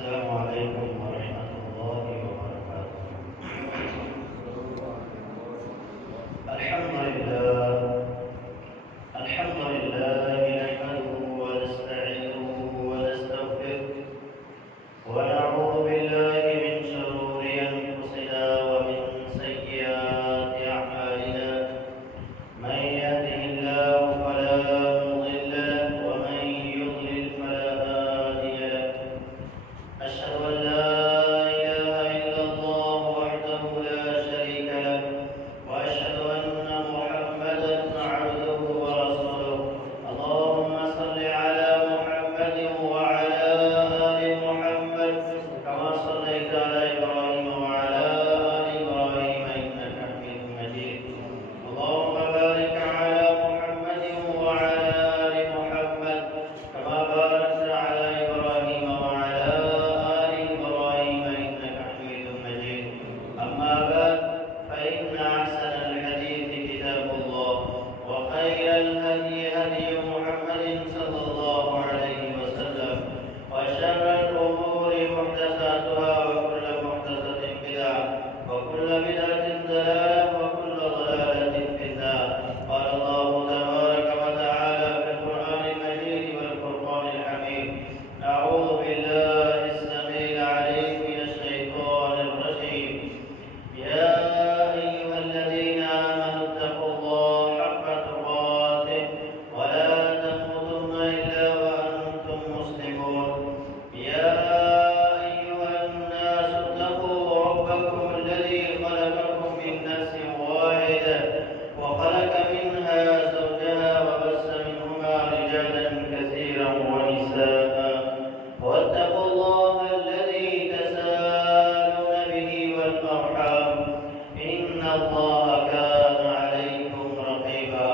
السلام عليكم ورحمة الله وبركاته. الحمد لله نحمده ونستعينه ونستغفره ونعوذ بالله من شرور أنفسنا ومن سيئات أعمالنا. من يهده الله فلا مضل له ومن يضلل فلا هادي له. أشهد أن لا إله إلا الله وحده لا شريك له وأشهد أن محمدا عبده ورسوله. اللهم صل على محمد وعلى آل محمد كما صليت على إبراهيم وعلى آل إبراهيم إنك حميد مجيد. اللهم بارك على محمد وعلى آل محمد كما باركت على إبراهيم وعلى آل إبراهيم إنك حميد مجيد. أما بعد فإن أحسن الحديث كتاب الله وخير الهدي هدي محمد صلى الله عليه وسلم وشر الأمور محدثاتها وكل محدثة بدعة وكل بدعة ضلالة وكل ضلالة في النار. قال الله تبارك وتعالى في القرآن المجيد والفرقان الحميد: أعوذ بالله السميع العليم من الشيطان الرجيم. يا أيها الذين آمنوا اتقوا الله حق تقاته ولا تموتن إلا وأنتم مسلمون. يا أيها الناس اتقوا ربكم الذي خلقكم من نفس واحدة وخلق منها زوجها وبث منهما رجالا كثيرا ونساء واتقوا الله الذي تساءلون به والأرحام إن الله كان عليكم رقيبا.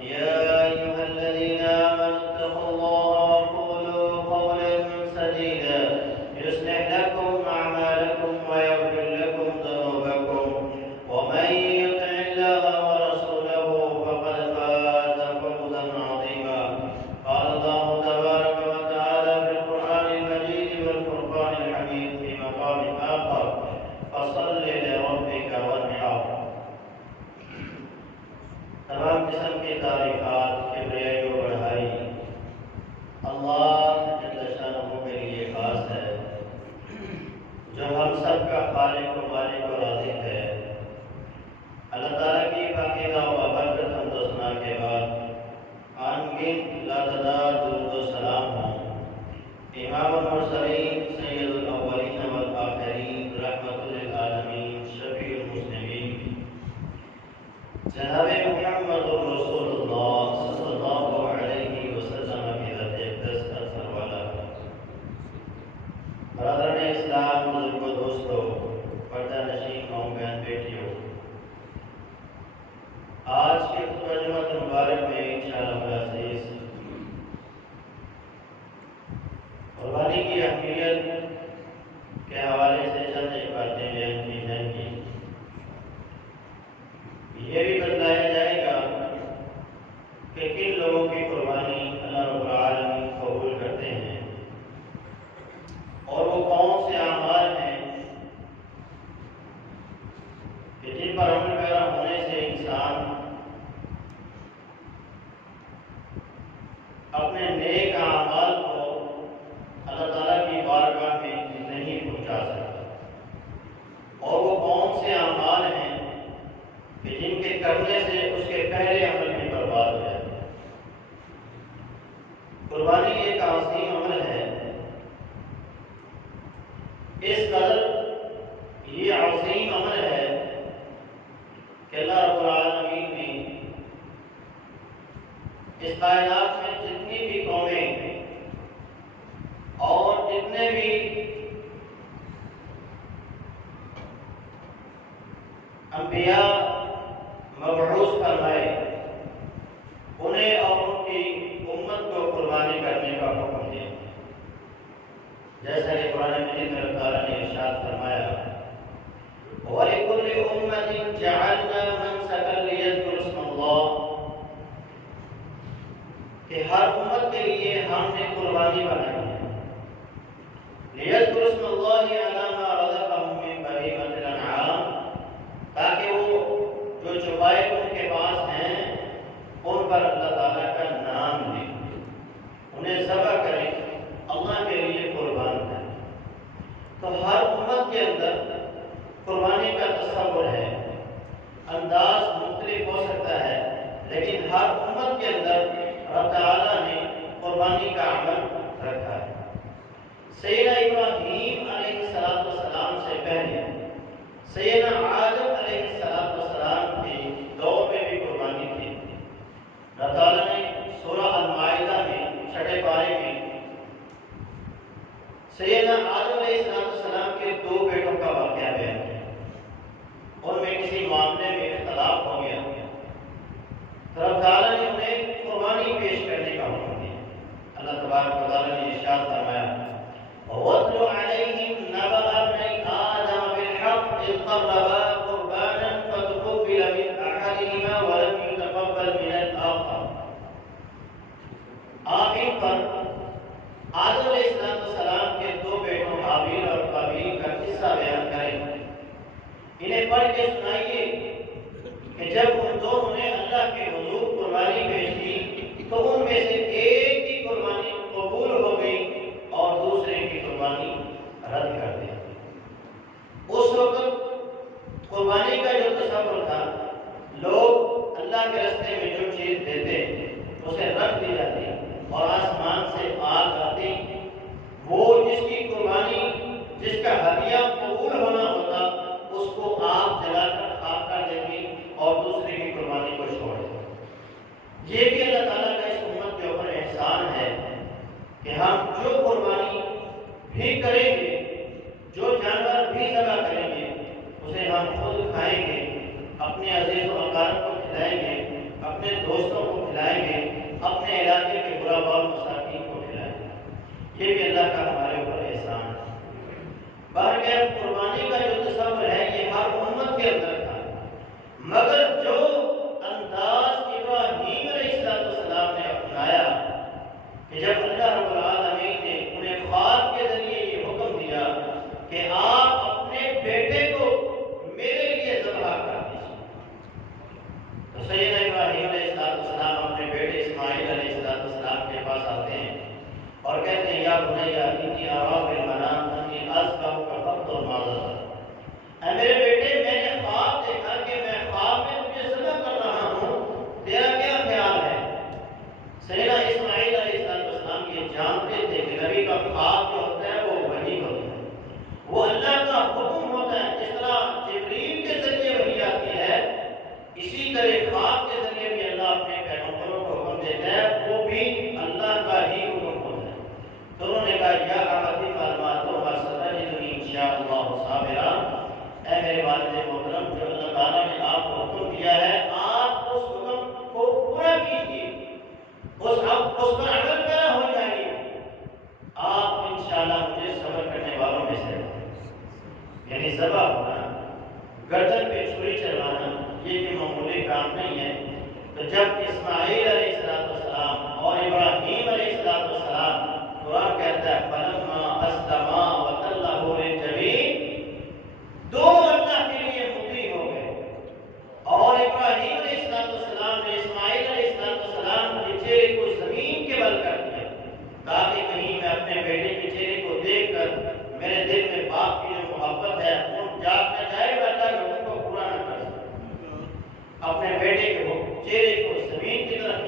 يا أيها الذين آمنوا اتقوا الله وقولوا قولا سديدا يصلح لكم أعمالكم ويغفر لكم ذنوبكم ومن يطع الله ورسوله فقد فاز فوزا عظيما. قال الله تبارك وتعالى في القرآن المجيد والفرقان الحميد في مقام آخر: فصل لربك وانحر. تمام قسم کی تعریفات کبریائی و بڑھائی اللہ جل شانہ کے لیے خاص ہے، جو ہم سب کا خالق و مالک و رازق ہے۔ اللہ تعالیٰ کی پاکیزہ و بابرکت حمد و ثنا کے بعد آنگن لاتعداد درود و سلام ہوں امام المرسلین سید الاولین والآخرین رحمت للعالمین شفیع المسلمین جناب محمد رسول اللہ صلی اللہ علیہ وسلم کی ذات اقدس کا سروالا۔ برادران اسلام، بزرگوں، دوستوں، پردہ نشین ماؤں بہن بیٹیوں، آج کے خطبہ جمعہ مبارک میں انشاءاللہ العزیز قربانی کی اہمیت کے حوالے سے چند ایک باتیں بیان کی جائیں گی۔ یہ بھی بتلایا جائے گا کہ کن لوگوں کی قربانی اللہ رب العالمین قبول کرتے ہیں اور وہ کون سے اعمال ہیں کہ جن پر عمل پیرا ہونے سے انسان اپنے نیک اعمال کو اللہ تعالیٰ کی بارگاہ میں نہیں پہنچا سکتا، اور وہ کون سے اعمال ہیں کہ جن کے کرنے سے اس کے پہلے عمل بھی برباد ہو جاتے ہیں۔ قربانی ایک عظیم عمل ہے، اس قدر یہ عظیم عمل ہے کہ اللہ رب العالمین نے اس کائنات میں جتنی بھی قومیں اور جتنے بھی انبیاء مبعوث فرمائے انہیں اور ان کی امت کو قربانی کرنے کا حکم دیا، جیسا کہ قرآن مجید میں اللہ تعالیٰ نے ارشاد فرمایا: وَلِكُلِّ أُمَّةٍ جَعَلْنَا مَنسَكًا لِيَذْكُرُوا اسْمَ اللَّهِ، کہ ہر امت کے لیے ہم نے قربانی بنائی ہے، لیذکر اللہ علی ما رزقهم من بہیمۃ الانعام، تاکہ وہ جو چوپائے ان کے پاس ہیں ان پر اللہ تعالیٰ کا نام لیں، انہیں ذبح کریں، اللہ کے لیے قربان کریں۔ تو ہر امت کے اندر قربانی کا تصور ہے، انداز مختلف ہو سکتا ہے، لیکن ہر امت کے اندر رب تعالیٰ نے قربانی کا عمل رکھا ہے۔ سیدنا ابراہیم علیہ السلام سے پہلے سیدنا آدم علیہ السلام کے دور میں بھی قربانی کی۔ رب تعالیٰ نے سورہ المائدہ میں 6 پارے میں سیدنا آدم علیہ السلام کے 2 بیٹوں کا واقعہ بیان کیا۔ ان میں کسی معاملے میں اختلاف ہو گیا تو رب تعالیٰ نے انہیں قربانی پیش کرنے کا حکم دیا۔ اللہ تبارک و تعالیٰ نے ارشاد فرمایا وَاتْلُ عَلَيْهِمْ نَبَأَ ابْنَيْ آدَمَ بِالْحَقِّ إِذْ قَرَّبَا قُرْبَانًا فَتُقُبِّلَ مِنْ أَحَدِهِمَا وَلَمْ يُتَقَبَّلْ مِنَ الْآخَرِ۔ آپ ان پر آدم علیہ السلام کے 2 بیٹوں حابیل اور قابیل کا قصہ بیان کریں، انہیں پڑھ کے سنائیے کہ جب ان دونوں نے اللہ کے حضور قربانی پیش کی تو ان میں سے ایک کی قربانی قبول ہو گئی اور دوسرے کی قربانی رد کر دی۔ اس وقت قربانی کا جو تصور تھا، لوگ اللہ کے راستے میں جو چیز دیتے اسے رکھ دی جاتی اور آسمان سے آگ آتی، وہ جس کی قربانی، جس کا ہدیہ قبول ہونا ہوتا، اس کو آگ جلا کر خاک کر دیتی اور دوسرے کی قربانی کو چھوڑ دیتی۔ یہ بھی اللہ تعالیٰ کا اس امت کے اوپر احسان ہے کہ ہم جو قربانی بھی کریں گے، جو جانور بھی ذبح کریں گے، اسے ہم خود کھائیں گے، اپنے عزیز و اقارب کو کھلائیں گے، اپنے دوستوں کو کھلائیں گے، اپنے علاقے کے غرباء اور مساکین کو کھلائیں گے۔ یہ بھی اللہ کا ہمارے اوپر احسان ہے۔ بہرکیف قربانی کا جو تصور ہے یہ ہر امت کے اندر تھا، مگر جو انداز ابراہیم علیہ السلام نے اپنایا کہ جب اللہ رب العالمین نے انہیں خواب کے ذریعے یہ حکم دیا کہ آپ اپنے بیٹے کو میرے لیے ذبح کر دیجیے، تو سیدنا ابراہیم علیہ السلام اپنے بیٹے اسماعیل علیہ السلام کے پاس آتے ہیں اور کہتے ہیں یا بنیا انی ارا فی المنام انی اذبحک فانظر ماذا ترى۔ اے میرے بیٹے، میں نے خواب دیکھا کہ میں خواب میں تجھے ذبح کر رہا ہوں، تیرا کیا خیال ہے؟ سیدنا اسماعیل علیہ السلام یہ جانتے تھے کہ نبی کا خواب جو ہوتا ہے وہ وحی ہوتا ہے، وہ اللہ کا حکم ہوتا ہے۔ جس طرح جبریل کے ذریعے وحی آتی ہے، اسی طرح خواب کے ذریعے بھی اللہ اپنے پیغمبروں کو حکم دیتا ہے، وہ بھی اللہ کا ہی حکم ہوتا ہے۔ تو انہوں نے کہا یا ابتی افعل ما تؤمر ستجدنی انشاءاللہ صابرا۔ اے میرے والد محترم، جو اللہ تعالیٰ نے آپ کو حکم دیا ہے، آپ اس حکم کو پورا کیجیے، اس پر عمل پیرا ہو جائیے، آپ انشاءاللہ مجھے صبر کرنے والوں میں سے ہیں۔ یعنی ذبح ہونا، گردن پہ چھری چلوانا، یہ بھی معمولی کام نہیں ہے۔ تو جب اسماعیل علیہ السلام اور ابراہیم علیہ السلام، قرآن کہتا ہے فلما اسلما وتلہ للجبین، دونوں اللہ کے لیے مطیع ہو گئے، اور ابراہیم علیہ السلام نے اسماعیل علیہ السلام کے چہرے کو زمین کے بل کر دیا تاکہ کہیں میں اپنے بیٹے کے چہرے کو دیکھ کر میرے دل میں باپ کی جو محبت ہے وہ جاگ نہ جائے، میں اللہ کے حکم کو پورا نہ کر سکوں۔ اپنے بیٹے کے چہرے کو زمین کی طرف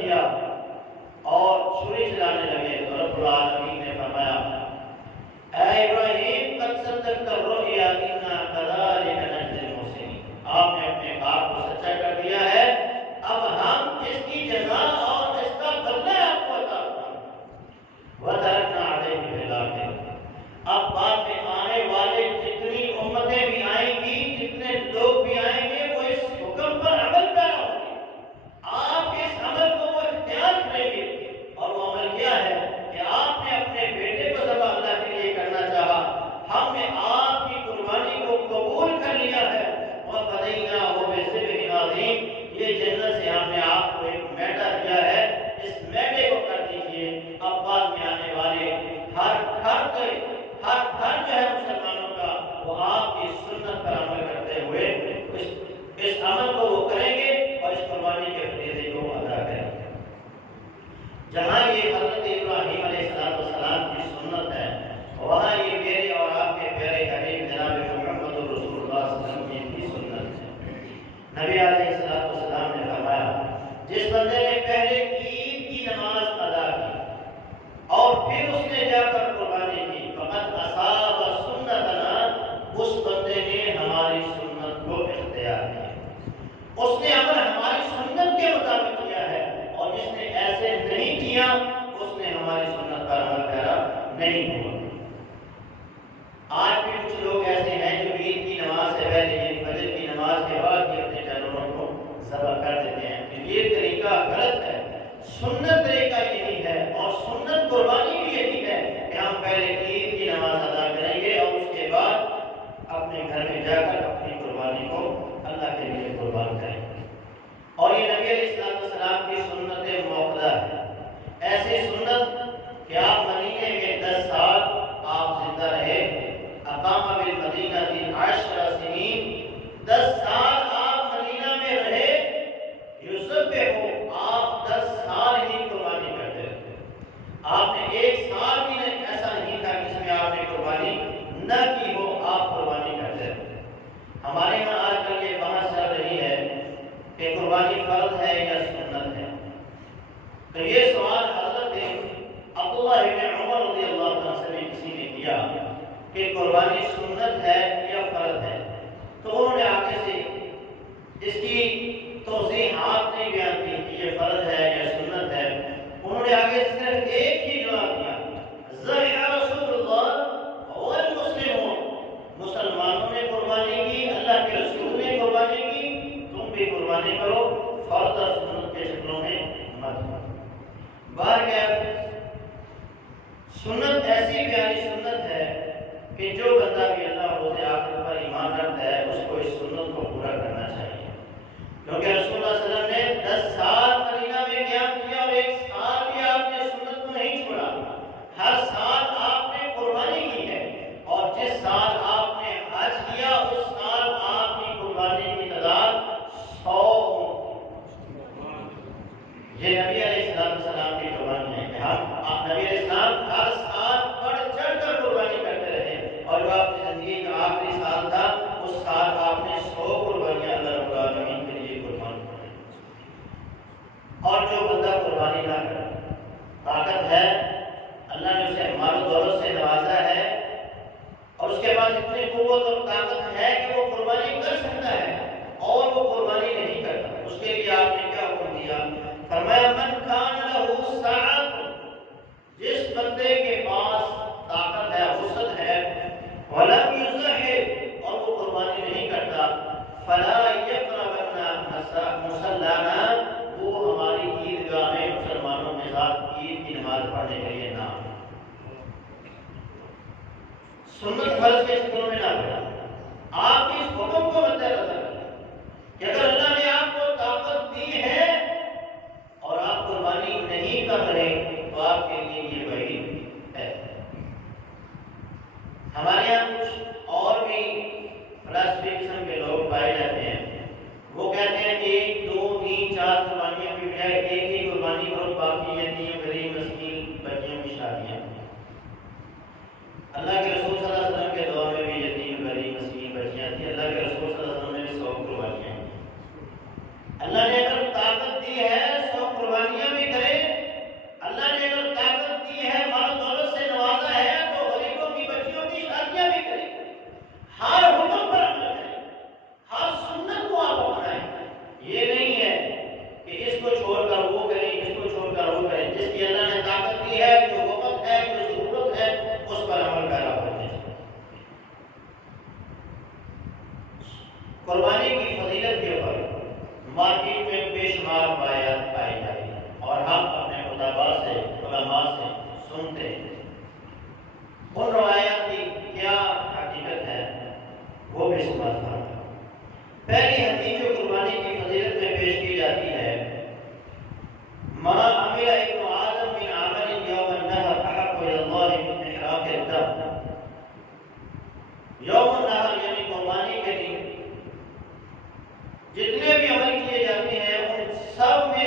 جس بندے نے پہلے عید کی نماز ادا کی اور پھر اس نے جا کر قربانی کی، فقط اصاب سنتنا، اس بندے نے ہماری سنت کو اختیار کیا، اس نے عمل ہماری سنت کے مطابق کیا ہے، اور جس نے ایسے نہیں کیا اس نے ہماری سنت پر عمل کرا نہیں ہوا۔ آج بھی کچھ لوگ ایسے ہیں جو عید کی نماز سے پہلے یعنی فجر کی نماز کے بعد ہی اپنے جانوروں کو ذبح کر دیتے ہیں، یہ طریقہ غلط ہے۔ سنت طریقہ یہی ہے اور سنت قربانی بھی یہی ہے کہ ہم پہلے عید کی نماز ادا کریں گے اور اس کے بعد اپنے گھر میں جا کر اپنی قربانی کو اللہ کے لیے قربان کریں گے۔ اور یہ نبی علیہ السلام کی سنت موقدہ ہے، ایسی سنت کہ آپ مدینے میں 10 سال آپ زندہ رہے، اقام بالمدینہ 10 سنین، 10 سال آپ مدینہ میں رہے، یوسف ہو آپ 10 سال ہی قربانی کرتے رہے، آپ نے 1 سال بھی نہیں ایسا نہیں تھا جس میں آپ نے قربانی نہ کی ہو، آپ قربانی کرتے رہے۔ ہمارے یہاں آج کل یہ بحث چل رہی ہے کہ قربانی فرض ہے یا سنت ہے، تو یہ سوال حضرت عبداللہ ابن عمر رضی اللہ عنہ سے بھی کسی نے کیا کہ قربانی سنت ہے یا فرض ہے، تو انہوں نے آگے سے اس کی توضیحات نہیں بیان کی کہ یہ فرض ہے یا سنت ہے، انہوں نے آگے سے صرف ایک ہی جواب دیا، ذبح رسول اللہ والمسلمون، مسلمانوں نے قربانی کی، اللہ کے رسول نے قربانی کی، تم بھی قربانی کرو، فرض اور سنت کے شکلوں میں مت۔ بہرکیف سنت ایسی پیاری سنت ہے کہ جو بندہ بھی اللہ اور روز آخرت پر ایمان رکھتا ہے اس کو اس سنت کو پورا کرنا چاہیے، کیونکہ رسول اللہ صلی اللہ علیہ وسلم نے 10 سال مدینہ میں قیام کیا اور 1 سال بھی آپ نے سنت کو نہیں چھوڑا، ہر سال آپ نے قربانی کی ہے، اور جس سال آپ نے حج کیا اس سال آپ کی قربانی کی تعداد 100، یہ نبی علیہ السلام کی قربانی ہے کہ ہم نبی علیہ السلام ہر سال بڑھ چڑھ کر قربانی کرتے رہے، اور جو آپ کی زندگی کا آخری سال تھا اس سال آپ نے 100 قربانیاں اللہ رب العالمین کے لیے قربان کرائی۔ اور جو بندہ قربانی نہ کرے، طاقت ہے، اللہ نے اسے مال و دولت سے نوازا ہے اور اس کے پاس اتنی قوت اور طاقت ہے کہ وہ قربانی کر سکتا ہے اور وہ قربانی نہیں کرتا، اس کے لیے آپ نے کیا حکم دیا؟ فرمایا من کان لہ سعۃ، جس بندے کے پاس طاقت ہے، وسعت ہے، ولم یضحک، اور وہ قربانی نہیں کرتا، فلا یقربن مصلانا، وہ ہماری عیدگاہ میں مسلمانوں کے ساتھ عید کی نماز پڑھنے کے لیے نہ آئے۔ سنت فرض کے شکلوں میں نہ پڑھا، آپ اس حکم کو مد نظر رکھیں کہ اگر اللہ نے آپ کو طاقت دی ہے اور آپ قربانی نہیں کر رہے تو آپ کے لیے یہ وعید ہے۔ ہمارے یہاں کچھ اور بھی فلسفی قسم کے لوگ پائے جاتے ہیں، وہ کہتے ہیں کہ 1 2 3 4 قربانیوں کی بجائے ایک ہی قربانی کرو، باقی یتیم غریب مسکین بچیوں کی شادیاں۔ اللہ کے رسول صلی اللہ علیہ وسلم کے دور میں بھی یتیم غریب مسکین بچیاں تھیں، اللہ کے رسول صلی اللہ علیہ وسلم نے بھی 100 قربانیاں کی۔ اللہ نے اگر طاقت دی ہے 100 قربانیاں بھی کرے، اللہ نے اگر طاقت دی ہے مال و دولت سے نوازا ہے تو غریبوں کی بچیوں کی شادیاں بھی کرے، ہر حکم پر عمل کرے، ہر سنت کو آپ اپنائیں۔ یہ نہیں ہے کہ اس کو چھوڑ کر وہ کریں، اس کو چھوڑ کر وہ کریں، جس کی اللہ نے طاقت دی ہے، جو وقت ہے، جو ضرورت ہے، اس پر عمل پیرا ہونے چاہیے۔ قربانی کی فضیلت کے اوپر مارکیٹ میں بے شمار روایات پائی جاتی ہیں اور ہم اپنے خطباء سے، علماء سے سنتے ہیں، ان روایات کی کیا حقیقت ہے وہ بھی سمجھ پاتے ہیں۔ پہلی حدیث جو قربانی کی فضیلت میں پیش کی جاتی ہے، ما عمل ابن آدم من عمل یوم النحر احب الی اللہ من احراق الدم، یوم النحر یعنی قربانی کے دن جتنے بھی عمل کیے جاتے ہیں ان سب میں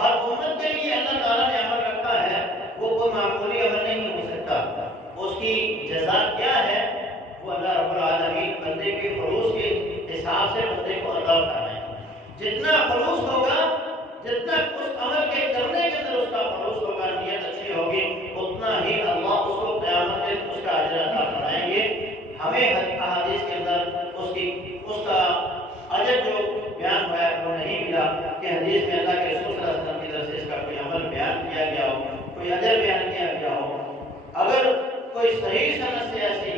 ہر امت کے لیے اللہ تعالیٰ نے عمل رکھا ہے وہ کوئی معمولی عمل نہیں ہو سکتا. اس کی جزا کیا ہے وہ اللہ رب العالمین بندے کے خلوص کے حساب سے بندے کو عطا فرمائے. جتنا خلوص ہوگا، جتنا اس عمل کے کرنے کے اندر اس کا خلوص ہوگا، نیت اچھی ہوگی، اتنا ہی اللہ اس کو قیامت میں اس کا اجر عطا فرمائیں گے. ہمیں احادیث کے اندر اس کا اجر جو بیان ہوا ہے وہ نہیں ملا کہ حدیث میں اللہ کے رسول صلی اللہ علیہ وسلم کی طرف سے اس کا کوئی عمل بیان کیا گیا ہو، کوئی اجر بیان کیا گیا ہو. اگر کوئی صحیح سند سے ایسی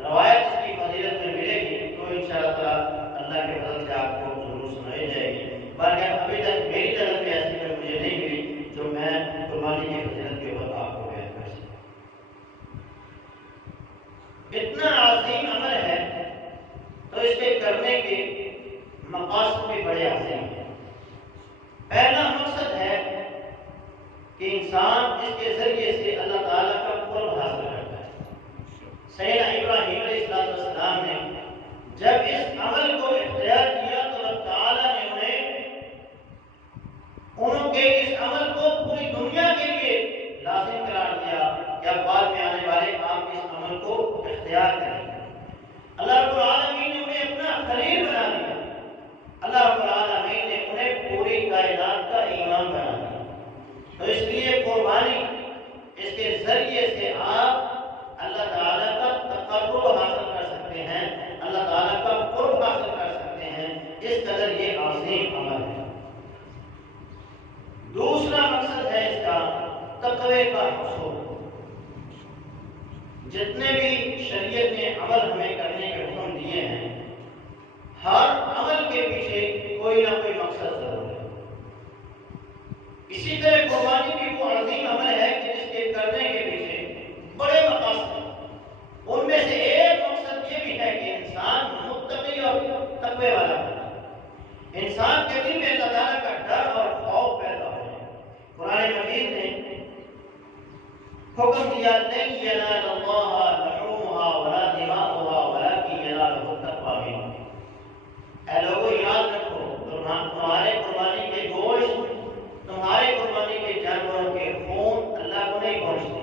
روایت اس کی فضیلت میں ملے گی تو انشاءاللہ تعالی اللہ کے فضل سے آپ کو ضرور سنائی جائے گی. بلکہ ابھی تک میری طرف میں ایسی کوئی مجھے نہیں ملی جو میں قربانی کی فضیلت کے اوپر آپ کو بیان کر سکوں. اتنا عظیم عمل ہے تو اس کے کرنے کے مقاصد بھی بڑے عظیم ہیں. پہلا مقصد ہے کہ انسان اس کے ذریعے سے اللہ تعالیٰ کا قرب حاصل کرتا ہے. سیدنا ابراہیم علیہ السلام نے جب اس عمل کو اختیار کیا تو اللہ تعالیٰ نے انہوں کے اس عمل کو پوری دنیا کے لیے لازم قرار دیا کہ اب بعد میں آنے والے آپ اس عمل کو اختیار کریں. اللہ رب العالمین نے انہیں اپنا خلیل بنا دیا. اللہ رب العالمین نے انہیں پوری کائنات کا امام بنا دیا. تو اس لیے قربانی اس کے ذریعے سے آپ اللہ تعالیٰ کا تقرب حاصل کر سکتے ہیں، اللہ تعالیٰ کا قرب حاصل کر سکتے ہیں. اس قدر یہ عظیم عمل ہے. دوسرا مقصد ہے اس کا تقوی کا حصول. جتنے بھی شریعت نے عمل ہمیں کرنے کے حکم دیے ہیں، ہر عمل کے پیچھے کوئی نہ کوئی مقصد ضرور ہے. اسی طرح قربانی بھی وہ عظیم عمل ہے کہ جس کے کرنے کے پیچھے بڑے مقاصد ہیں. ان میں سے ایک مقصد یہ بھی ہے کہ انسان متقی اور تقوی والا بنے. انسان کے دل میں اللہ تعالیٰ کا ڈر اور خوف پیدا ہو جائے. قرآن مجید نے حکم دیا لن ینال اللہ لحومها ولا دماؤها ولکن ینالہ التقوی منکم. اے لوگوں یاد رکھو تمہارے قربانی کے گوشت، تمہارے قربانی کے جانوروں کے خون اللہ کو نہیں پہنچتے.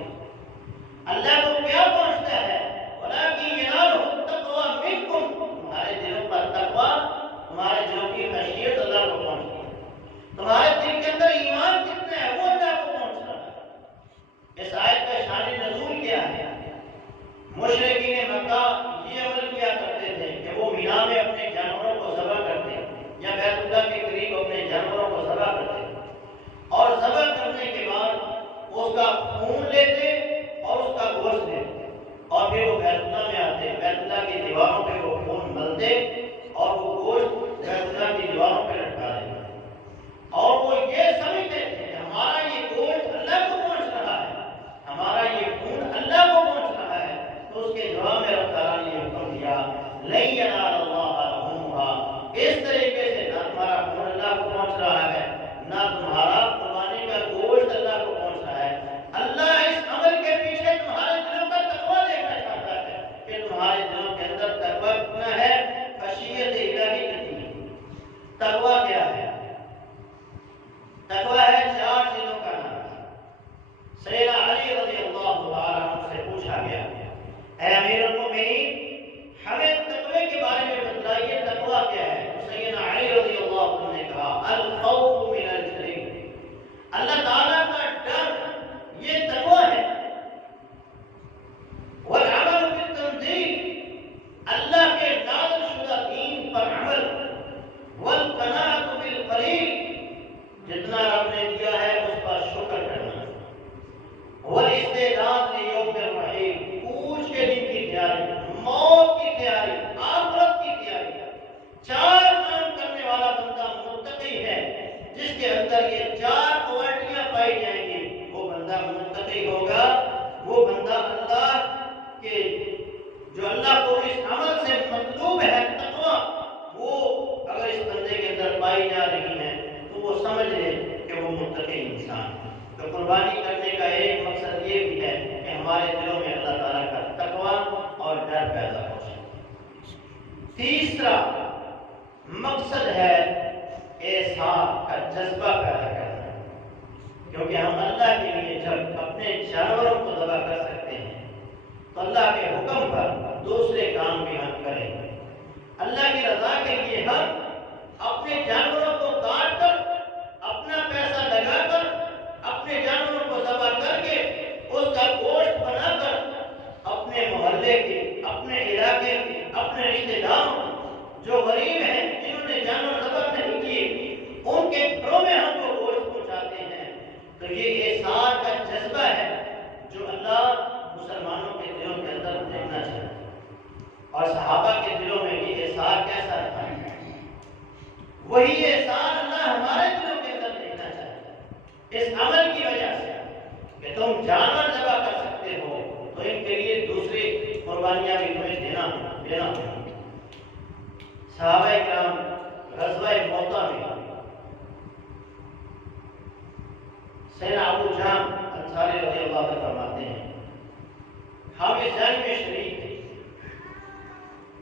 اللہ کو کیا پہنچتا ہے؟ ولکن ینالہ التقوی منکم. تمہارے دلوں کا تقوی، تمہارے دلوں کی خشیت اللہ کو پہنچتی ہے. تمہارے دل کے اندر ایمان کتنا ہے وہ اللہ کو پہنچ رہا ہے. اس آیت کا شان نزول کیا ہے؟ مشرکین مکہ یہ عمل کیا کرتے تھے کہ وہ مینا میں اپنے جانوروں کو ذبح کرتے یا بیت اللہ کے قریب اپنے جانوروں کو ذبح کرتے اور ذبح کرنے کے بعد اس کا خون لیتے اور اس کا گوشت لیتے اور پھر وہ بیت اللہ میں آتے. بیت اللہ کی دیواروں پہ وہ خون ملتے اور وہ گوشت بیت اللہ کی دیواروں پہ لٹکا دیتے اور وہ یہ سمجھتے تھے کہ ہمارا یہ گوشت اللہ کو پہنچ رہا ہے، ہمارا یہ خون اللہ کو پہنچ رہا ہے. تو اس کے جواب میں رب تعالیٰ نے یہ حکم دیا لن ینال اللہ لحومها. اس طریقے سے نہ تمہارا خون اللہ کو پہنچ رہا ہے، نہ تمہارا قربانی کا گوشت اللہ کو پہنچ رہا ہے. اللہ اس عمل کے پیچھے تمہارے دلوں کا تقوی دیکھنا چاہتا ہے کہ تمہارے دلوں کے اندر تقوی کتنا ہے، خشیت الہی کتنی ہے. تقوی کیا ہے؟ تقوی ہے چار چیزوں کا نام. سیدنا علی رضی اللہ تعالیٰ عنہ سے پوچھا گیا اے امیر المؤمنین ہمیں تقوی کے بارے میں بتلائیے، تقوی کیا ہے؟ تو سیدنا علی رضی اللہ عنہ نے کہا الخوف من الجلیل. اللہ تعالیٰ کا ڈر یہ تقوی ہے. والعمل بالتنزیل اللہ کے نازل شدہ دین پر عمل. والقناعۃ بالقلیل جتنا رب نے دیا ہے اس کا شکر کرنا. والاستعداد لیوم الرحیل کوچ کے دن کی تیاری، موت کی تیاری، آخرت کی تیاری. چار کام کرنے والا بندہ متقی ہے جس کے اندر یہ چار کوالٹیاں پائی جائیں گی. وہ بندہ متقی ہوگا، وہ بندہ اللہ کے جو اللہ کو اس عمل سے مطلوب ہے تقوی، وہ اگر اس بندے کے اندر پائی جا رہی ہے تو وہ سمجھ لے کہ وہ متقی انسان ہے. تو قربانی کرنے کا ایک مقصد یہ بھی ہے کہ ہمارے دلوں میں اللہ تعالیٰ کا تقوی اور ڈر پیدا ہو جائے. تیسرا مقصد ہے احسان کا جذبہ پیدا کرنا. کیونکہ ہم اللہ کے لیے جب اپنے جانوروں کو ذبح کر سکتے ہیں تو اللہ کے حکم پر دوسرے کام بھی ہم کریں. اللہ کی رضا کے لیے ہم اپنے جانوروں کو کاٹ کر اپنا پیسہ لگا کر اپنے جانوروں کو ذبح کر کے اس کا گوشت بنا کر اپنے محلے کے، اپنے علاقے کے، اپنے رشتے داروں جو غریب ہیں جنہوں نے جانور ذبح نہیں کیے ان کے گھروں میں ہم کو گوشت پہنچاتے ہیں. تو یہ احسان کا جذبہ ہے جو اللہ مسلمانوں کے دلوں کے اندر دیکھنا چاہتا ہے. اور صحابہ کے دلوں میں یہ احسان کیسا تھا؟ وہی احسان اللہ ہمارے دلوں کے اندر دیکھنا چاہتا ہے. اس عمل کی وجہ سے کہ تم جانور ذبح کر سکتے ہو تو ان کے لیے دوسری قربانیاں بھی تمہیں دینا ہوگی. صحابہ کرام غزوہ موطا میں سیدنا ابو جان انصاری رضی اللہ عنہ فرماتے ہیں ہم اس جنگ میں شریک تھے،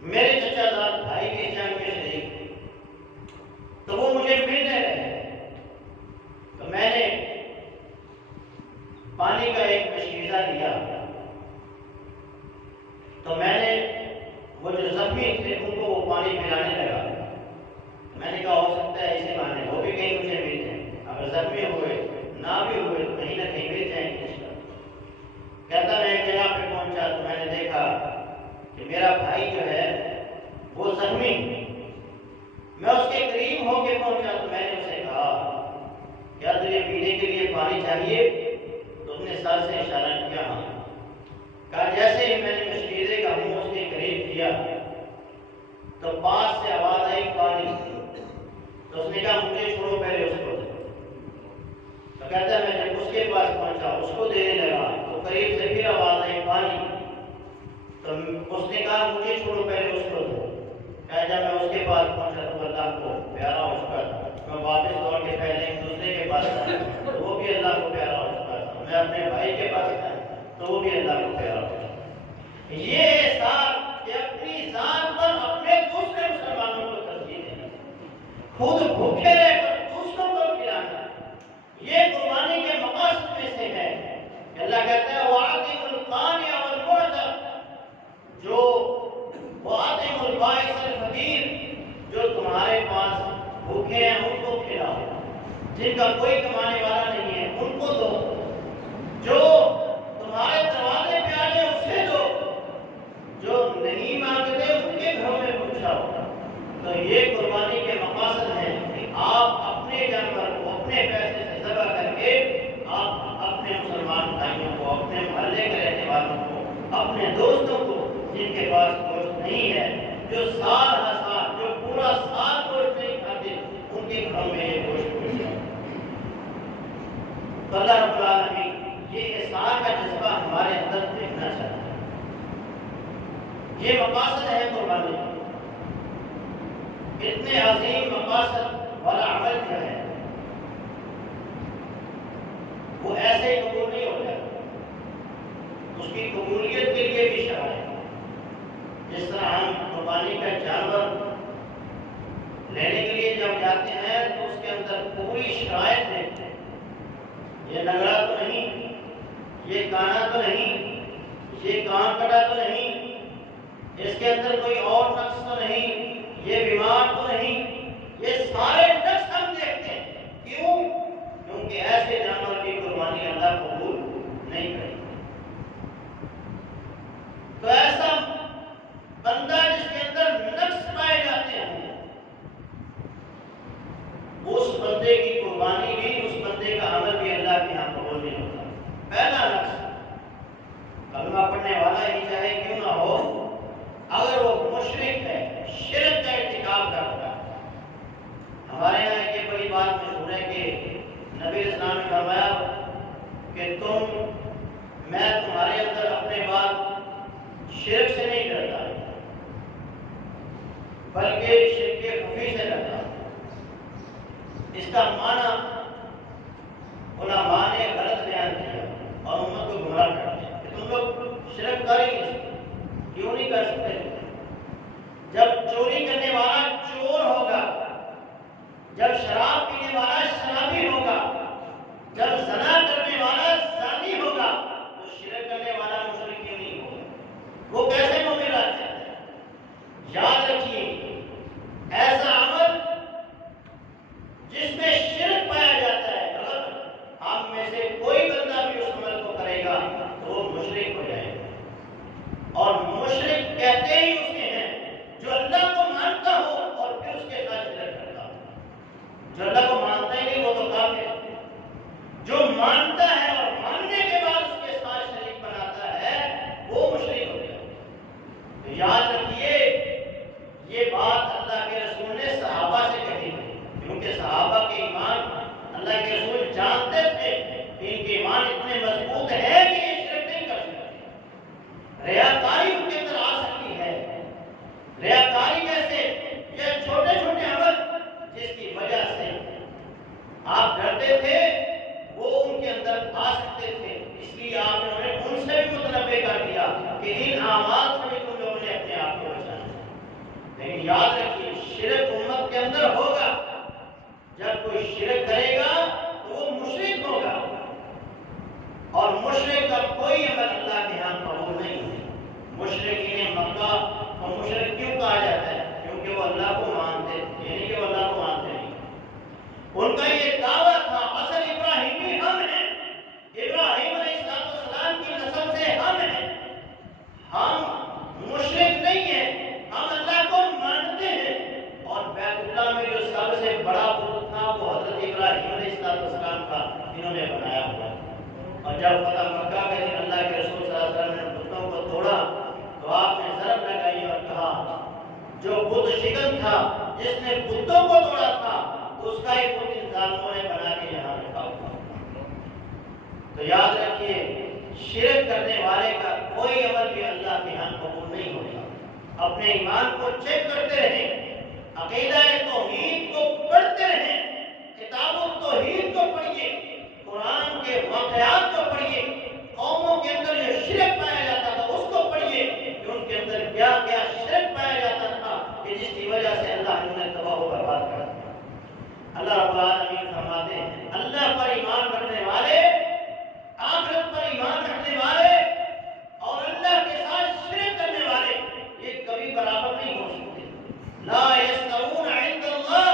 میرے چچا زاد بھائی بھی اس جنگ میں شریک تھے. تو وہ مجھے ملنے رہے تو میں نے پانی کا ایک مشکیزہ لیا تو میں نے وہ جو زخمی تھے ان کو وہ پانی پلانے لگا. میں نے کہا ہو سکتا ہے اسی بہانے وہ بھی کہیں مجھے مل جائیں، اگر زخمی ہوئے نہ بھی ہوئے تو کہیں نہ کہیں مل جائیں گے. کہتا میں ایک جگہ پہ پہنچا تو میں نے دیکھا کہ میرا بھائی جو ہے وہ زخمی. میں اس کے قریب ہو کے پہنچا تو میں نے اسے کہا کیا تجھے پینے کے لیے پانی چاہیے؟ تو اس نے سر سے اشارہ کیا ہاں. کہا جیسے ہی میں نے مشکیزے کا منہ اس کے قریب کیا تو پاس سے آواز آئی پانی. تو اس نے کہا مجھے چھوڑو پہلے اس کو. تو کہتا ہے میں جب اس کے پاس پہنچا اس کو دینے لگا تو قریب سے پھر آواز آئی پانی. تو اس نے کہا مجھے چھوڑو پہلے اس کو دو. کہا جب میں اس کے پاس پہنچا تو اللہ کو پیارا ہو چکا تھا. میں واپس دوڑ کے پہلے ایک دوسرے کے پاس آیا تو وہ بھی اللہ کو پیارا ہو چکا تھا. میں اپنے بھائی کے پاس آیا تو وہ بھی اللہ کو پیارا ہو چکا. یہ احسان کہ اپنی ذات پر اپنے دوسرے مسلمانوں کو ترجیح دینا، خود بھوکے رہ کر دوسروں کو کھلانا، یہ قربانی کے مقاصد میں سے ہے. کہ اللہ کہتا ہے وَأَطِعُوا الْقَانِعَ وَالْمُعْتَرَ، جو وَأَطِعُوا الْبَائِسَ الْفَقِيرَ، جو تمہارے پاس بھوکے ہیں ان کو کھلاؤ، جن کا کوئی کمانے والا نہیں ہے ان کو دو، جو تمہارے دروازے پہ آ جائے اسے دو، جو نہیں مانگتے ان کے گھروں میں پہنچاؤ. تو یہ قربانی کے مقاصد ہیں کہ آپ اپنے جانور کو اپنے پیسے سے ذبح کر کے آپ اپنے مسلمان بھائیوں کو، اپنے محلے کے رہنے والوں کو، اپنے دوستوں کو جن کے پاس گوشت نہیں ہے، جو سال ہر سال جو پورا سال گوشت نہیں کھاتے ان کے گھروں میں یہ گوشت پہنچاؤ. تو اللہ رب العالمین یہ احسان کا جذبہ ہمارے اندر دیکھنا چاہتا ہے. یہ مقاصد ہے قربانی. اتنے عظیم مقاصد والا عمل جو ہے وہ ایسے ہی قبول نہیں ہو جاتا. اس کی قبولیت کے لیے بھی شرائط. جس طرح ہم قربانی کا جانور لینے کے لیے جب جاتے ہیں تو اس کے اندر پوری شرائط دیکھتے ہیں. یہ لنگڑا تو نہیں، یہ کانا تو نہیں، یہ کان کٹا تو نہیں، اس کے اندر کوئی اور نقص تو نہیں، یہ بیمار تو نہیں. یہ سارے نقص ہم دیکھتے ہیں. کیوں؟ کیونکہ ایسے جانور کی قربانی اللہ قبول نہیں کرے. تو ایسا بندہ جس کے اندر نقص پائے جاتے ہیں اس بندے کی قربانی بھی، اس بندے کا عمل بھی اللہ کے یہاں قبول نہیں ہوتا. پہلا نقص کلمہ پڑھنے والا ہی چاہے کیوں نہ ہو، اگر وہ مشرک ہے، شرک کا ارتکاب کرتا ہے. ہمارے یہاں یہ بڑی بات مشہور ہے کہ نبی اسلام نے فرمایا کہ میں تمہارے اندر اپنے بعد شرک سے نہیں ڈرتا بلکہ شرک خفی سے ڈرتا. اس کا معنی علماء نے غلط بیان کیا اور امت کو گمراہ کر دیا کہ تم لوگ شرک کر ہی نہیں سکتے. کیوں نہیں کر سکتے؟ جب چوری کرنے والا چور ہوگا، جب شراب پینے والا شرابی ہوگا، جب زنا مانتا ہے اور ماننے کے بعد اس کے ساتھ شریک بناتا ہے وہ مشرک ہو گیا۔ تو یاد رکھیے یہ بات اللہ کے رسول نے صحابہ سے کہی ہے، کیونکہ صحابہ کے ایمان اللہ کے رسول جانتے تھے کہ ان کے ایمان اتنے مضبوط ہیں کہ یہ شرک نہیں کر سکتے۔ ریاکاری ان کے اندر آ سکتی ہے۔ ریاکاری کیسے؟ یہ چھوٹے چھوٹے عمل جس کی وجہ سے آپ ڈرتے تھے وہ ان کے اندر آ سکتے تھے، اس لیے آپ نے ان سے بھی متنبع کر دیا کہ ان اعمال سے بھی تم لوگوں نے اپنے آپ کو بچانا ہے۔ لیکن یاد رکھیے شرک امت کے اندر ہوگا، جب کوئی شرک کرے گا تو وہ مشرک ہوگا، اور مشرک کا کوئی عمل اللہ کے ہاں قبول نہیں ہے۔ مشرکین مکہ کو مشرک کیوں کہا جاتا ہے؟ کیونکہ وہ اللہ کو مانتے، یعنی کہ وہ اللہ کو مانتے نہیں۔ ان کا یہ دعویٰ تھا اصل ابراہیمی ہم ہیں، ابراہیم علیہ السلام کی نسل سے ہم ہیں، ہم مشرک نہیں ہیں، ہم اللہ کو مانتے ہیں۔ اور بیت اللہ میں جو سب سے بڑا بت تھا وہ حضرت ابراہیم علیہ السلام کا انہوں نے بنایا ہوا۔ اور جب فتح مکہ کے دن اللہ کے رسول صلی اللہ علیہ وسلم نے بتوں کو توڑا تو آپ نے ضرب لگائی اور کہا جو بت شکن تھا جس نے بتوں کو توڑا تھا اس کا ایک بت ان ظالموں نے بنا کے یہاں رکھا ہوا۔ تو یاد رکھیے شرک کرنے والے کا کوئی عمل بھی اللہ کے ہاں قبول نہیں ہوگا۔ اپنے ایمان کو چیک کرتے رہیں، عقیدہ توحید کو پڑھتے رہیں، کتاب التوحید کو پڑھیے، قرآن کے واقعات کو پڑھیے، قوموں کے اندر جو شرک پایا جاتا تھا اس کو پڑھیے کہ ان کے اندر کیا کیا شرک پایا جاتا تھا کہ جس کی وجہ سے اللہ نے انہیں تباہ و برباد کر دیا۔ اللہ رب العالمین فرماتے ہیں اللہ پر ایمان رکھنے والے، آخرت پر ایمان رکھنے والے اور اللہ کے ساتھ شرک کرنے والے یہ کبھی برابر نہیں ہو سکتے۔ لا یستوون عند اللہ،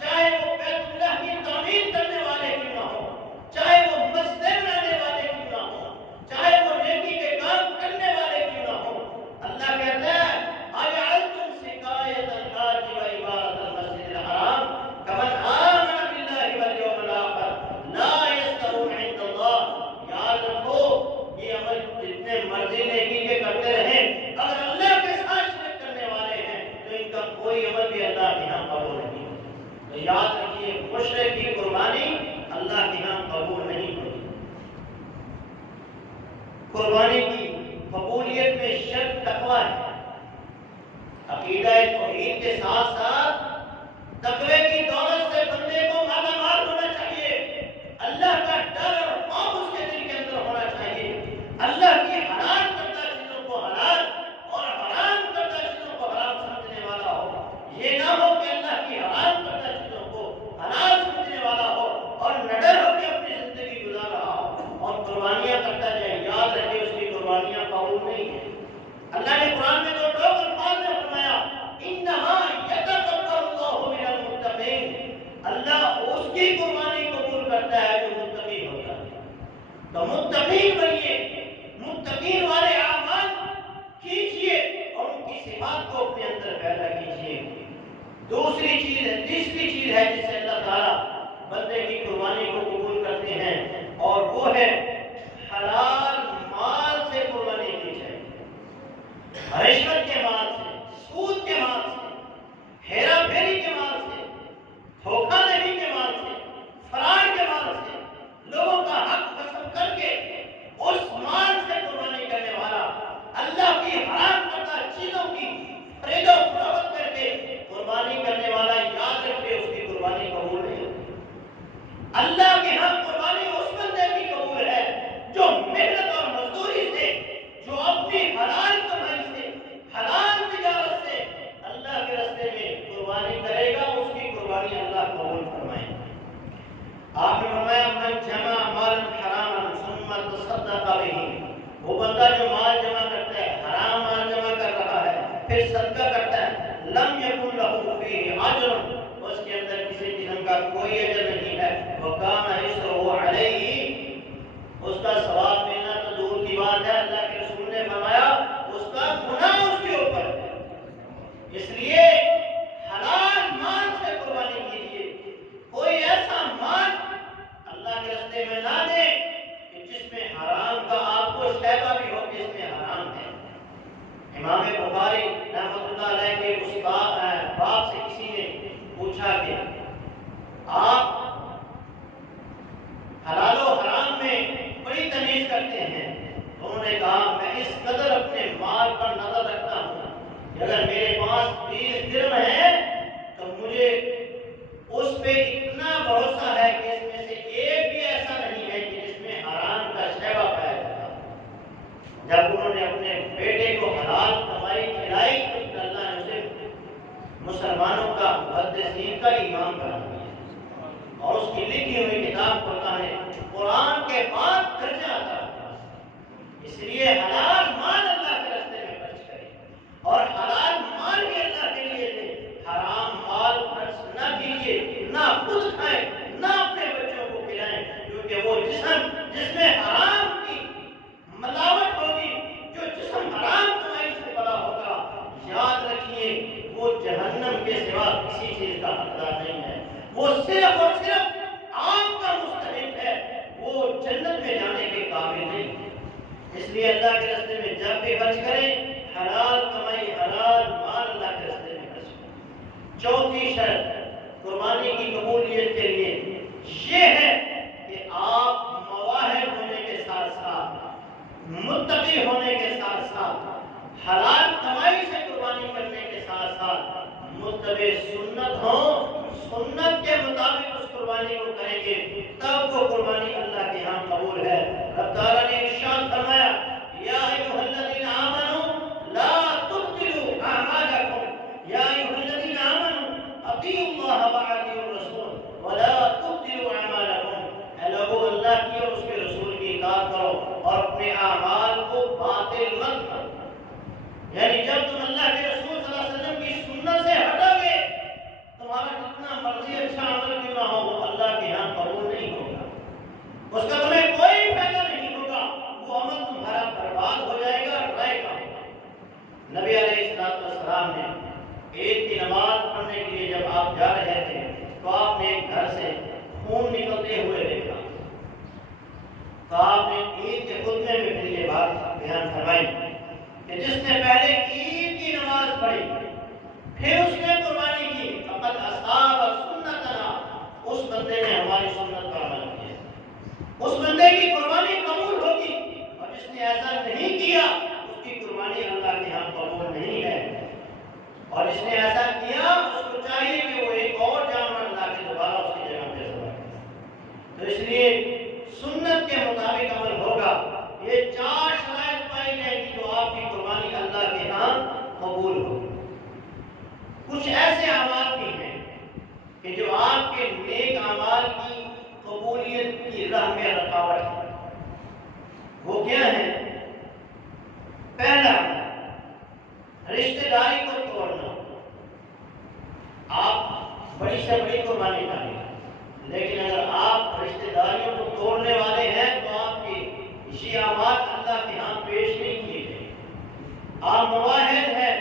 چاہے وہ بیت اللہ کی تعمیر کرنے والے کیوں نہ ہو، چاہے وہ مسجد بنانے والے کیوں نہ ہو، چاہے وہ نیکی کے کام کرنے والے کیوں نہ ہو۔ اللہ کہتا ہے اجعلتم سقایۃ الحاج وعبادۃ المسجد الحرام کمن آمن باللہ والیوم الآخر لا یستوون عند اللہ۔ یاد رکھو یہ عمل جتنے مرضی نیکی کے کرتے رہیں، اگر اللہ کے ساتھ شرک کرنے والے ہیں تو ان کا کوئی عمل بھی اللہ کے ہاں قبول نہیں ہوگا۔ تو یاد رکھیے مشرک کی قربانی اللہ کے ہاں قبول نہیں ہوگی۔ قربانی کی قبولیت میں شرط تقوی ہے۔ عقیدہ توحید کے ساتھ ساتھ تقوی کی دولت سے بندے کو مالا مال ہونا چاہیے، اللہ کا ڈر اور خوف اس کے دل کے اندر ہونا چاہیے، اللہ کی حلال کردہ چیزوں کو حلال اور حرام کردہ چیزوں کو حرام سمجھنے والا ہو۔ یہ نہ ہو کہ اللہ کی حرام کردہ چیزوں کو حلال سمجھنے والا ہو اور نڈر ہو کے اپنی زندگی گزار رہا ہو اور قربانیاں کرتا جائے۔ یاد رکھے اس کی قربانیاں قبول نہیں ہیں۔ اللہ نے قرآن میں جو ٹوک الفاظ میں فرمایا انما یتقبل اللہ من المتقین، اللہ اس کی قربانی قبول کرتا ہے جو متقی ہوتا ہے۔ تو متقین بنیے، متقین والے اعمال کیجیے اور ان کی صفات کو اپنے اندر پیدا کیجیے۔ تیسری چیز ہے جس سے اللہ تعالیٰ بندے کی قربانی کو قبول کرتے ہیں اور وہ ہے حلال مال سے قربانی کی جائے۔ رشوت کے مال سے، سود کے مال سے، ہیرا پھیری کے مال سے، دھوکہ دہی کے مال سے، فراڈ کے مال سے، لوگوں کا حق غصب کر کے اس مال سے قربانی کرنے والا، اللہ کی حرام کردہ چیزوں کی خرید و فروخت کر کے قربانی کرنے والا، یاد رکھے اس کی قربانی قبول نہیں ہوتی۔ اللہ کے ہاں قربانی اس بندے کی قبول ہے جو محنت اور مزدوری سے، جو اپنی حلال کمائی سے، حلال تجارت سے اللہ کے راستے میں قربانی کرے گا، اس کی قربانی اللہ قبول فرمائے گا۔ آپ نے فرمایا من جمع مال حراما ثم تصدق به، وہ بندہ جو مال جمع کرتا ہے، حرام مال جمع کر رہا ہے پھر صدقہ کرتا ہے، لم یکن له فیہ اجر، اس کے اندر کسی قسم کا کوئی اجر نہیں ہے، وکان اسرہ علیہ، اس کا ثواب ملنا تو دور کی بات ہے، اللہ کے رسول نے فرمایا اس کا گناہ اس کے اوپر ہے۔ اس لیے حلال مال سے قربانی کیجیے، کوئی ایسا مال اللہ کے راستے میں نہ دے امام بخاری رحمۃ اللہ علیہ کے اس باپ سے کسی نے پوچھا کہ آپ حلال و حرام میں بڑی تمیز کرتے ہیں، تو انہوں نے کہا میں اس قدر اپنے مال پر نظر رکھتا ہوں کہ اگر میرے پاس 20 درہم ہے تو مجھے اس پہ اتنا بھروسہ ہے کہ اس میں سے ایک بھی ایسا نہیں ہے کہ جس میں حرام کا شیبہ پایا جاتا۔ جب انہوں نے اپنے بیٹے کو حلال کمائی کھلائی تو اللہ نے اسے مسلمانوں کا محدثین کا امام بنا دیا اور اس کی لکھی ہوئی کتاب پڑھتا ہے قرآن کے بعد درجہ آتا ہے۔ اس لیے حلال مال اللہ کے راستے میں خرچ کریں اور حلال مال بھی اللہ کے لیے دیں، حرام مال خرچ نہ کیجیے، نہ خود کھائیں نہ اپنے بچوں کو کھلائیں، کیونکہ وہ جسم جس میں حرام کی ملاوٹ ہوگی، جو جسم حرام کمائی سے بڑا ہوگا، یاد رکھیے وہ جہنم کے سوا کسی چیز کا حقدار نہیں ہے، وہ صرف اور صرف آگ کا مستحق ہے، وہ جنت میں جانے کے قابل نہیں ہے۔ اس لیے اللہ کے راستے میں جب بھی خرچ کریں، حلال کمائی حلال مال اللہ کے راستے میں خرچ کریں۔ چوتھی شرط قربانی کی قبولیت کے لیے یہ ہے کہ آپ مواہب ہونے کے ساتھ ساتھ، متقی ہونے کے ساتھ ساتھ، حلال کمائی سے قربانی کرنے کے ساتھ ساتھ متبع سنت ہوں، سنت کے مطابق اس قربانی کو کریں گے، تب وہ قربانی اللہ کے ہاں قبول ہے۔ رب تعالیٰ نے ارشاد فرمایا یا ایھا الذین آمنوا لا تبطلوا اعمالکم یا ایھا الذین آمنوا اطیعوا اللہ واطیعوا الرسول ولا تبطلوا اعمالکم، اے لوگو اللہ کی اور اس کے رسول کی اطاعت کرو اور اپنے اعمال کو باطل مت کرو۔ یعنی جب تم اللہ کے رسول صلی اللہ علیہ وسلم کی سنت سے ہٹو گے، تمہارا جتنا مرضی اچھا عمل کیوں نہ ہو وہ اللہ کے ہاں قبول نہیں ہوگا، اس کا تمہیں کوئی فائدہ نہیں ہوگا، وہ عمل تمہارا برباد ہو جائے گا، رائے کا ہوگا۔ نبی علیہ السلام نے عید کی نماز پڑھنے کے لیے جب آپ جا رہے تھے تو آپ نے ایک گھر سے خون نکلتے ہوئے دیکھا، تو آپ نے عید کے خطبے میں پھر یہ بات بیان فرمائی کہ جس نے پہلے عید کی نماز پڑھی پھر اس نے قربانی کی فقد اصاب سنتنا، اس بندے نے ہماری سنت پر عمل کیا، اس بندے کی قربانی قبول ہوگی، اور جس نے ایسا نہیں کیا اس کی قربانی اللہ کے ہاں قبول نہیں ہے، اور جس نے ایسا کیا اس کو چاہیے کہ وہ ایک اور جانور لا کے دوبارہ اس کی جگہ پہ ذبح کرے۔ تو اس لیے سنت کے مطابق عمل ہوگا۔ یہ 4 شرائط پائی جائیں گی جو آپ کی قربانی اللہ کے ہاں قبول ہوگی۔ کچھ ایسے اعمال بھی ہیں کہ جو آپ کے نیک اعمال کی قبولیت کی راہ میں رکاوٹ ہے، وہ کیا ہے؟ پہلا، رشتہ داری کو توڑنا۔ آپ بڑی سے بڑی قربانی کریں، لیکن اگر آپ رشتہ داریوں کو توڑنے والے ہیں تو آپ کی یہ اعمال اللہ کے ہاں پیش نہیں کیے گئے۔ آپ مواحد ہیں،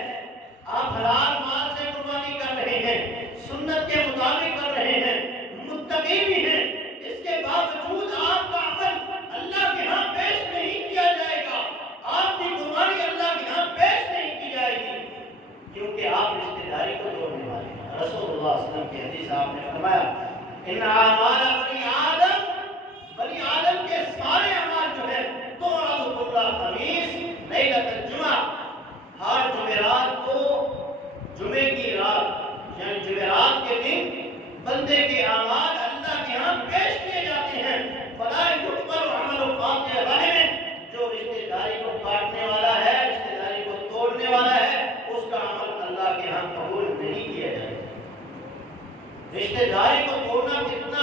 آپ حلال مال سے قربانی کر رہے ہیں، سنت کے مطابق کر رہے ہیں، متقی بھی ہیں، اس کے باوجود آپ کا عمل اللہ کے ہاں پیش نہیں کیا جائے گا، آپ کی قربانی اللہ کے ہاں پیش نہیں کی جائے گی، کیونکہ آپ رشتہ داری کو توڑنے والے ہیں۔ رسول اللہ صلی اللہ علیہ وسلم کی حدیث آپ نے فرمایا ان اعمال بنی آدم کے سارے اعمال جو ہے تعرض کل خمیس لیلۃ الجمعہ، ہر جمعرات کو، جمعے کی رات یعنی جمعرات کے دن بندے کے اعمال اللہ کے ہاں پیش کیے جاتے ہیں۔ فلا یقبل عمل قاطع رحم، جو رشتہ داری کو کاٹنے والا ہے، رشتہ داری کو توڑنے والا ہے، اس کا عمل اللہ کے ہاں قبول نہیں کیا جائے گا۔ رشتہ داری کو توڑنا کتنا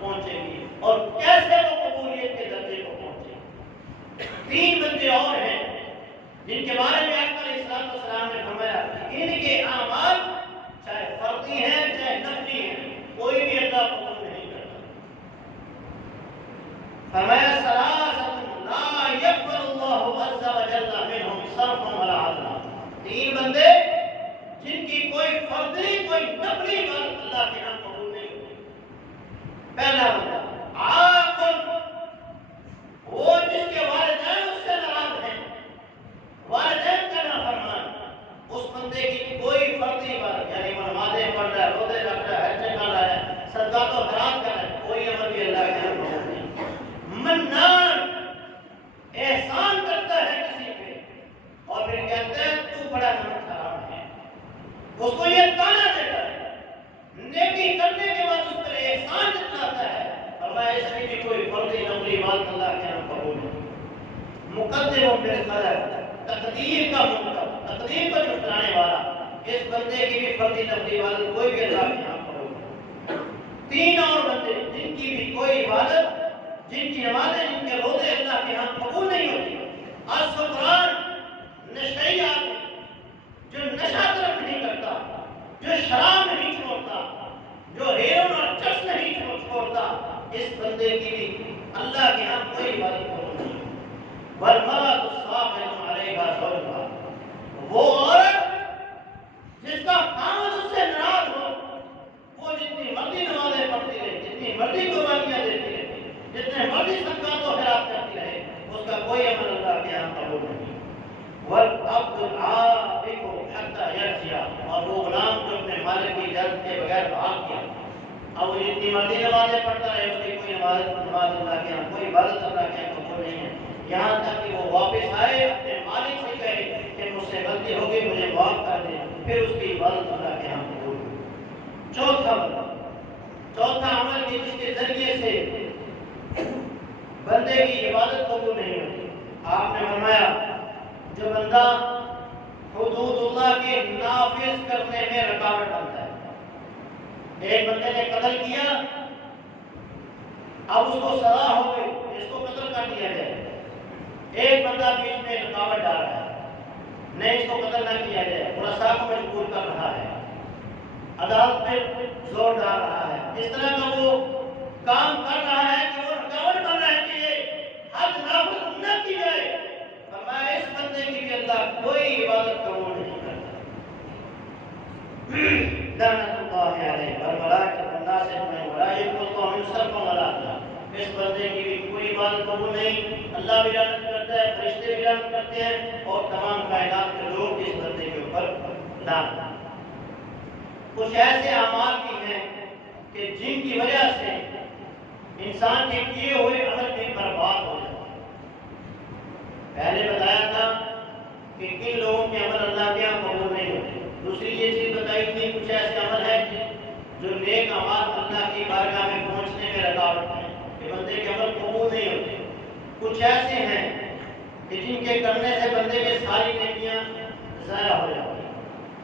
پہنچے گی اور کیسے وہ قبولیت کے درجے کو پہنچے گی۔ 3 بندے اور ہیں جن کے بارے میں آقا علیہ السلام نے فرمایا ان کے اعمال چاہے فردی ہیں چاہے نفلی ہیں کوئی بھی اللہ قبول نہیں کرتا۔ فرمایا ثلاثۃ لا يقبل اللہ عز وجل منهم صرفا ولا عدلا، 3 بندے جن کی کوئی فردی کوئی نفلی عبادت اللہ کے ہاں قبول نہیں ہوتی۔ پہلا بندہ عاقل، وہ جس کے والدین اس سے ناراض ہیں، والدین کا نافرمان، اس بندے کی کوئی فردی عبادت یعنی وہ نمازیں پڑھ رہا ہے، روزے رکھ رہا ہے، حج کر رہا ہے، صدقات و خیرات کر رہا ہے، کوئی عمل بھی اللہ کے ہاں قبول نہیں۔ منان، احسان کرتا ہے کسی پہ اور پھر کہتا ہے تو بڑا نمک حرام ہے، اس کو یہ تانا دیتا ہے، نیکی کرنے کے بعد اس پر احسان جتلاتا ہے، فرمایا اس کی بھی کوئی فردی نفلی عبادت اللہ کے ہاں قبول نہیں۔ مقدم بالقدر، تقدیر کا منکر، تقدیر کو جھٹلانے والا، اس بندے کی بھی فردی نفلی عبادت کوئی بھی اللہ کے ہاں قبول نہیں۔ 3 اور بندے جن کی بھی کوئی عبادت، جن کی نمازیں، جن کے روزے اللہ کے ہاں قبول نہیں ہوتی۔ السکران، نشئی آدمی جو نشہ طرف نہیں کرتا، جو شراب نہیں چھوڑتا، جو ہیروئن اور چرس نہیں چھوڑتا، اس بندے کی بھی اللہ کے ہاں کوئی عبادت قبول نہیں۔ والمرأة الصابرة عليها زوجها، وہ عورت جس کا خاوند اس سے ناراض ہو، وہ جتنی مرضی نمازیں پڑھتی رہے، جتنی مرضی قربانیاں دیتی رہے، جتنے مرضی صدقات و خیرات کرتی رہے، اس کا کوئی عمل اللہ کے یہاں قبول نہیں۔ والعبد العابد حتى يرجع، اور وہ غلام جو اپنے مالک کی اجازت کے بغیر بھاگ گیا، اب وہ جتنی مرضی نمازیں پڑھتا رہے، اس کی کوئی نماز اللہ کے یہاں، کوئی عبادت اللہ کے یہاں قبول نہیں ہے، یہاں تک کہ وہ واپس آئے اپنے مالک سے کہے کہ مجھ سے غلطی ہو گئی، مجھے معاف کر دیں، پھر اس کی عبادت اللہ کے یہاں قبول ہوئی۔ چوتھا عمل کہ جس کے ذریعے سے بندے کی عبادت قبول نہیں ہوتی، آپ نے فرمایا جو بندہ حدود اللہ کے نافذ کرنے میں رکاوٹ بنتا ہے۔ ایک بندے نے قتل کیا، اب اس کو سزا ہو گئی، اس کو قتل کر دیا جائے، ایک بندہ بیچ میں رکاوٹ ڈال رہا ہے، نہیں اس کو قتل نہ کیا جائے، رسا کو مجبور کر رہا ہے، عدالت پہ زور ڈال رہا ہے، اس طرح کا وہ کام کر رہا ہے کہ وہ رکاوٹ بن رہا ہے کہ حد نافذ نہ کی جائے، فرمایا اس بندے کی بھی اللہ کوئی عبادت قبول نہیں کرتا۔ لعنت اللہ علیہ والملائکۃ والناس اجمعین ولا يقبل الله من صرف ولا عدل، اس بندے کی بھی کوئی عبادت قبول نہیں، اللہ بھی لعنت کرتا ہے، فرشتے بھی لعنت کرتے ہیں اور تمام کائنات کے لوگ اس بندے کے اوپر لعنت۔ کچھ ایسے اعمال بھی ہیں کہ جن کی وجہ سے انسان کے کیے ہوئے عمل بھی برباد ہو جاتے ہیں۔ پہلے بتایا تھا کہ کن لوگوں کے عمل اللہ کے یہاں قبول نہیں ہوتے، دوسری یہ چیز بتائی تھی کچھ ایسے عمل ہیں جو نیک اعمال اللہ کی بارگاہ میں پہنچنے میں رکاوٹ ہیں، کہ بندے کے عمل قبول نہیں ہوتے۔ کچھ ایسے ہیں کہ جن کے کرنے سے بندے کے ساری نیکیاں ضائع ہو جاتی ہیں۔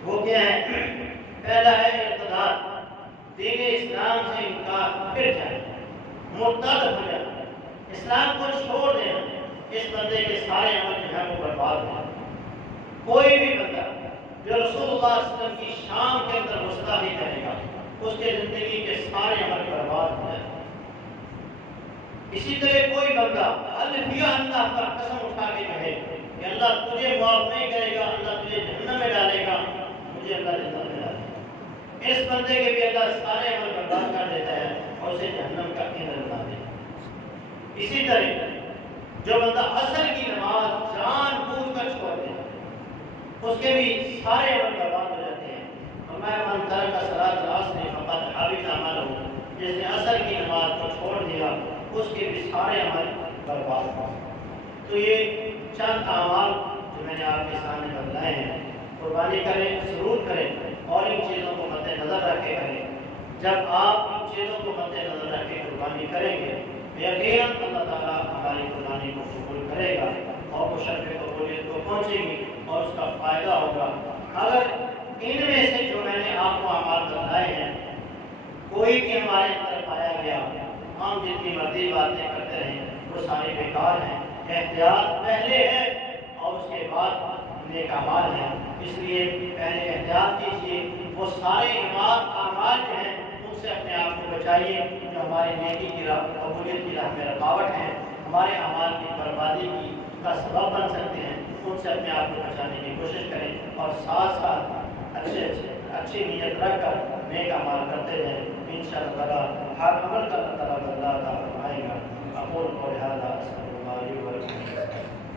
وہ کیا ہے؟ پہلا ہے ارتداد، دین اسلام سے انکار، پھر جائے مرتد ہو جانا، اسلام کو چھوڑ دینا، اس بندے کے سارے عمل جو ہے وہ برباد ہو جاتے ہیں۔ کوئی بھی بندہ جو رسول اللہ صلی اللہ علیہ وسلم کی شان کے اندر گستاخی کرے گا، اس کے زندگی کے سارے عمل برباد ہو جائیں گے۔ اسی طرح کوئی بندہ الفیہ اللہ کا قسم اٹھا کے کہے کہ اللہ تجھے معاف نہیں کرے گا، اللہ تجھے جہنم میں ڈالے گا، مجھے اللہ جنت میں ڈالے گا، اس بندے کے بھی اللہ سارے عمل برباد کر دیتا ہے اور اسے جہنم کا ایندھن بنا دیتا ہے۔ اسی طرح جو بندہ عصر کی نماز جان بوجھ کر چھوڑ دے، اس کے بھی سارے عمل برباد ہو جاتے ہیں۔ فرمایا من ترک صلاۃ العصر فقد حبط عملہ، جس نے عصر کی نماز کو چھوڑ دیا اس کے بھی سارے عمل برباد ہو۔ تو یہ چند اعمال جو میں نے آپ کے سامنے بتلائے ہیں، قربانی کریں، ضرور کریں اور ان چیزوں کو مد نظر رکھ کے کریں۔ جب آپ ان چیزوں کو مد نظر رکھ کے قربانی کریں گے، یقیناً اللہ تعالیٰ ہماری قربانی کو قبول کرے گا اور وہ شرف قبولیت کو پہنچے گی اور اس کا فائدہ ہوگا۔ اگر ان میں سے جو میں نے آپ کو اعمال بتائے ہیں کوئی بھی ہمارے اندر پایا گیا گیا، ہم جتنی مرضی باتیں کرتے رہیں وہ ساری بیکار ہیں۔ احتیاط پہلے ہے اور اس کے بعد نیک اعمال ہے، اس لیے پہلے احتیاط کیجیے۔ وہ سارے اعمال جو ہیں ان سے اپنے آپ کو بچائیے جو ہماری نیکی کی راہ، قبولیت کی راہ میں رکاوٹ ہیں، ہمارے اعمال کی بربادی کی کا سبب بن سکتے ہیں، ان سے اپنے آپ کو بچانے کی کوشش کریں اور ساتھ ساتھ اچھی نیت رکھ کر نیک اعمال کرتے رہیں۔ انشاءاللہ تعالیٰ ہر عمل کا اللہ تعالیٰ فرمائے گا۔ اقول قولی ھذا استغفر اللہ لی و لکم۔